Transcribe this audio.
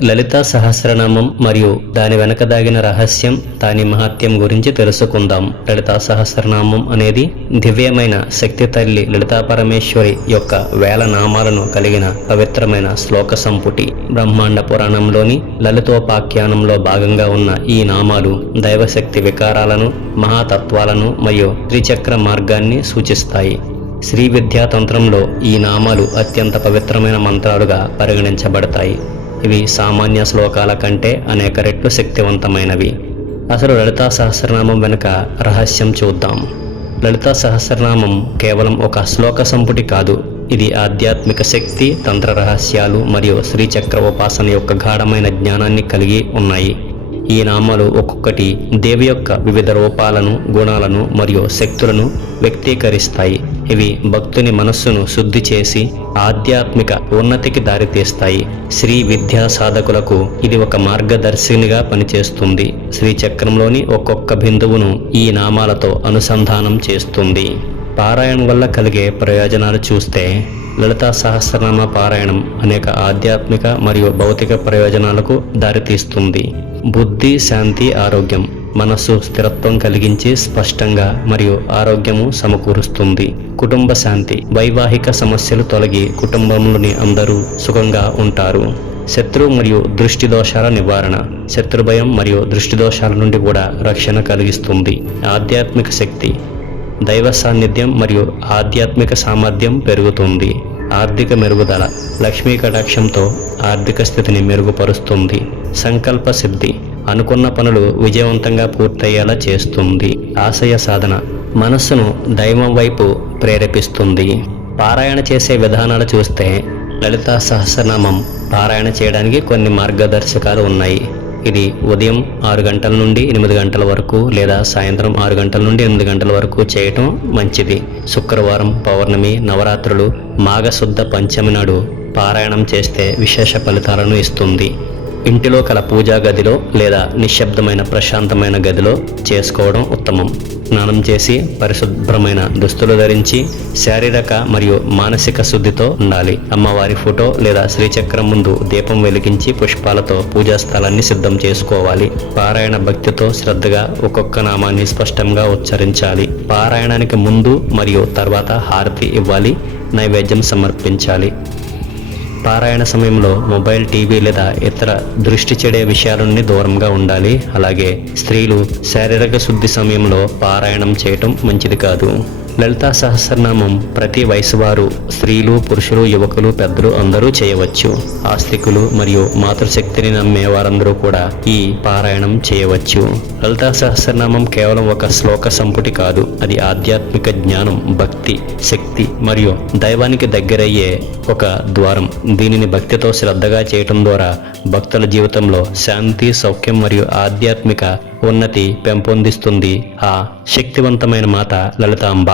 లలితా సహస్రనామం మరియు దాని వెనక దాగిన రహస్యం, దాని మహత్యం గురించి తెలుసుకుందాం. లలితా సహస్రనామం అనేది దివ్యమైన శక్తి తల్లి లలితా పరమేశ్వరి యొక్క వేల నామాలను కలిగిన పవిత్రమైన శ్లోక సంపుటి. బ్రహ్మాండ పురాణంలోని లలితోపాఖ్యానంలో భాగంగా ఉన్న ఈ నామాలు దైవశక్తి వికారాలను, మహాతత్వాలను మరియు త్రిచక్ర మార్గాన్ని సూచిస్తాయి. శ్రీ విద్యా తంత్రంలో ఈ నామాలు అత్యంత పవిత్రమైన మంత్రాలుగా పరిగణించబడతాయి. ఇవి సామాన్య శ్లోకాల కంటే అనేక రెట్లు శక్తివంతమైనవి. అసలు లలితా సహస్రనామం వెనుక రహస్యం చూద్దాం. లలితా సహస్రనామం కేవలం ఒక శ్లోక సంపుటి కాదు. ఇది ఆధ్యాత్మిక శక్తి, తంత్ర రహస్యాలు మరియు శ్రీచక్ర ఉపాసన యొక్క గాఢమైన జ్ఞానాన్ని కలిగి ఉన్నాయి. ఈ నామాలు ఒక్కొక్కటి దేవి యొక్క వివిధ రూపాలను, గుణాలను మరియు శక్తులను వ్యక్తీకరిస్తాయి. ఇవి భక్తుని మనస్సును శుద్ధి చేసి ఆధ్యాత్మిక ఉన్నతికి దారితీస్తాయి. శ్రీ విద్యా సాధకులకు ఇది ఒక మార్గదర్శినిగా పనిచేస్తుంది. శ్రీచక్రంలోని ఒక్కొక్క బిందువును ఈ నామాలతో అనుసంధానం చేస్తుంది. పారాయణం వల్ల కలిగే ప్రయోజనాలు చూస్తే, లలితా సహస్రనామ పారాయణం అనేక ఆధ్యాత్మిక మరియు భౌతిక ప్రయోజనాలకు దారితీస్తుంది. బుద్ధి, శాంతి, ఆరోగ్యం. మనస్సు స్థిరత్వం కలిగించి స్పష్టంగా మరియు ఆరోగ్యము సమకూరుస్తుంది. కుటుంబ శాంతి. వైవాహిక సమస్యలు తొలగి కుటుంబంలోని అందరూ సుఖంగా ఉంటారు. శత్రు మరియు దృష్టి దోషాల నివారణ. శత్రుభయం మరియు దృష్టి దోషాల నుండి కూడా రక్షణ కలిగిస్తుంది. ఆధ్యాత్మిక శక్తి. దైవ సాన్నిధ్యం మరియు ఆధ్యాత్మిక సామర్థ్యం పెరుగుతుంది. ఆర్థిక మెరుగుదల. లక్ష్మీ కటాక్షంతో ఆర్థిక స్థితిని మెరుగుపరుస్తుంది. సంకల్ప సిద్ధి. అనుకున్న పనులు విజయవంతంగా పూర్తయ్యేలా చేస్తుంది. ఆశయ సాధన. మనస్సును దైవం వైపు ప్రేరేపిస్తుంది. పారాయణ చేసే విధానాలు చూస్తే, లలితా సహస్రనామం పారాయణ చేయడానికి కొన్ని మార్గదర్శకాలు ఉన్నాయి. ఇది ఉదయం 6 గంటల నుండి 8 గంటల వరకు లేదా సాయంత్రం 6 గంటల నుండి 8 గంటల వరకు చేయటం మంచిది. శుక్రవారం, పౌర్ణమి, నవరాత్రులు, మాఘశుద్ధ పంచమి నాడు పారాయణం చేస్తే విశేష ఫలితాలను ఇస్తుంది. ఇంటిలో కల పూజా గదిలో లేదా నిశ్శబ్దమైన ప్రశాంతమైన గదిలో చేసుకోవడం ఉత్తమం. స్నానం చేసి పరిశుభ్రమైన దుస్తులు ధరించి శారీరక మరియు మానసిక శుద్ధితో ఉండాలి. అమ్మవారి ఫోటో లేదా శ్రీచక్రం ముందు దీపం వెలిగించి పుష్పాలతో పూజా స్థలాన్ని సిద్ధం చేసుకోవాలి. పారాయణ భక్తితో శ్రద్ధగా ఒక్కొక్క నామాన్ని స్పష్టంగా ఉచ్చరించాలి. పారాయణానికి ముందు మరియు తర్వాత హారతి ఇవ్వాలి, నైవేద్యం సమర్పించాలి. పారాయణ సమయంలో మొబైల్, టీవీ లేదా ఇతర దృష్టి చెడే విషయాల నుండి దూరంగా ఉండాలి. అలాగే స్త్రీలు శారీరక శుద్ధి సమయంలో పారాయణం చేయటం మంచిది కాదు. లలితా సహస్రనామం ప్రతి వయసు వారు, స్త్రీలు, పురుషులు, యువకులు, పెద్దలు అందరూ చేయవచ్చు. ఆస్తికులు మరియు మాతృశక్తిని నమ్మే వారందరూ కూడా ఈ పారాయణం చేయవచ్చు. లలితా సహస్రనామం కేవలం ఒక శ్లోక సంపుటి కాదు. అది ఆధ్యాత్మిక జ్ఞానం, భక్తి, శక్తి మరియు దైవానికి దగ్గరయ్యే ఒక ద్వారం. దీనిని భక్తితో శ్రద్ధగా చేయటం ద్వారా భక్తుల జీవితంలో శాంతి, సౌఖ్యం మరియు ఆధ్యాత్మిక ఉన్నతి పెంపొందిస్తుంది. ఆ శక్తివంతమైన మాత లలితాంబ